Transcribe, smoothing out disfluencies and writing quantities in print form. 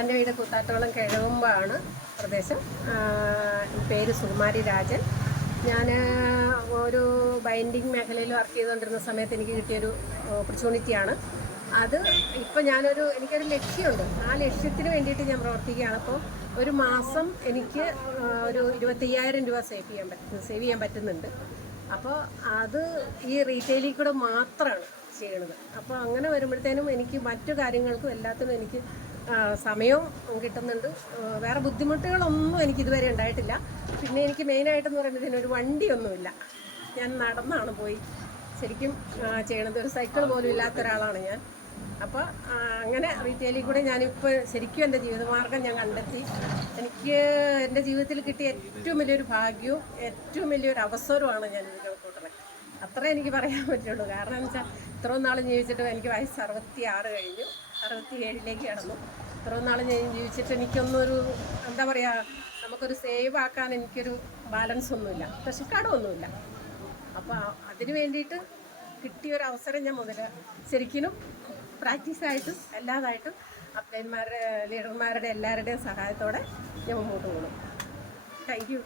എൻ്റെ വീട് കൂത്താട്ടോളം കിഴവുമ്പാണ് പ്രദേശം. പേര് സുകുമാരി രാജൻ. ഞാൻ ഒരു ബൈൻഡിങ് മേഖലയിൽ വർക്ക് ചെയ്തുകൊണ്ടിരുന്ന സമയത്ത് എനിക്ക് കിട്ടിയൊരു ഓപ്പർച്യൂണിറ്റിയാണ് അത്. ഇപ്പം എനിക്കൊരു ലക്ഷ്യമുണ്ട്. ആ ലക്ഷ്യത്തിന് വേണ്ടിയിട്ട് ഞാൻ പ്രവർത്തിക്കുകയാണ്. അപ്പോൾ ഒരു മാസം എനിക്ക് ഒരു 25,000 രൂപ സേവ് ചെയ്യാൻ പറ്റുന്നുണ്ട്. അപ്പോൾ അത് ഈ റീറ്റെയിലിൽ കൂടെ മാത്രമാണ് ചെയ്യണത്. അപ്പോൾ അങ്ങനെ വരുമ്പോഴത്തേനും എനിക്ക് മറ്റു കാര്യങ്ങൾക്കും എല്ലാത്തിനും എനിക്ക് സമയവും കിട്ടുന്നുണ്ട്. വേറെ ബുദ്ധിമുട്ടുകളൊന്നും എനിക്കിതുവരെ ഉണ്ടായിട്ടില്ല. പിന്നെ എനിക്ക് മെയിനായിട്ടെന്ന് പറയുമ്പോൾ ഒരു വണ്ടിയൊന്നുമില്ല. ഞാൻ നടന്നാണ് പോയി ശരിക്കും ചെയ്യണത്. ഒരു സൈക്കിൾ പോലും ഇല്ലാത്ത ഒരാളാണ് ഞാൻ. അപ്പോൾ അങ്ങനെ റീറ്റെയിലിൽ കൂടെ ഞാനിപ്പോൾ ശരിക്കും എൻ്റെ ജീവിതമാർഗം ഞാൻ കണ്ടെത്തി. എനിക്ക് എൻ്റെ ജീവിതത്തിൽ കിട്ടിയ ഏറ്റവും വലിയൊരു ഭാഗ്യവും ഏറ്റവും വലിയൊരു അവസരവുമാണ് ഞാൻ ഇതിൽ കൂട്ടുന്നത്. അത്രേ എനിക്ക് പറയാൻ പറ്റുള്ളൂ. കാരണം എന്ന് വെച്ചാൽ ഇത്രയും നാൾ ജീവിച്ചിട്ട് എനിക്ക് വയസ്സ് 66 കഴിഞ്ഞു, 67ലേക്ക് കടന്നു. ഇത്രയും നാൾ ഞാൻ ജീവിച്ചിട്ട് എനിക്കൊന്നൊരു എന്താ പറയുക, നമുക്കൊരു സേവ് ആക്കാൻ എനിക്കൊരു ബാലൻസ് ഒന്നുമില്ല, പക്ഷെ കടമൊന്നുമില്ല. അപ്പോൾ അതിന് വേണ്ടിയിട്ട് കിട്ടിയൊരു അവസരം ഞാൻ ശരിക്കും പ്രാക്ടീസായിട്ടും എല്ലാതായിട്ടും അപ്ലൈന്മാരുടെ ലീഡർമാരുടെ എല്ലാവരുടെയും സഹായത്തോടെ ഞാൻ മുമ്പോട്ട് പോകണം. Thank you.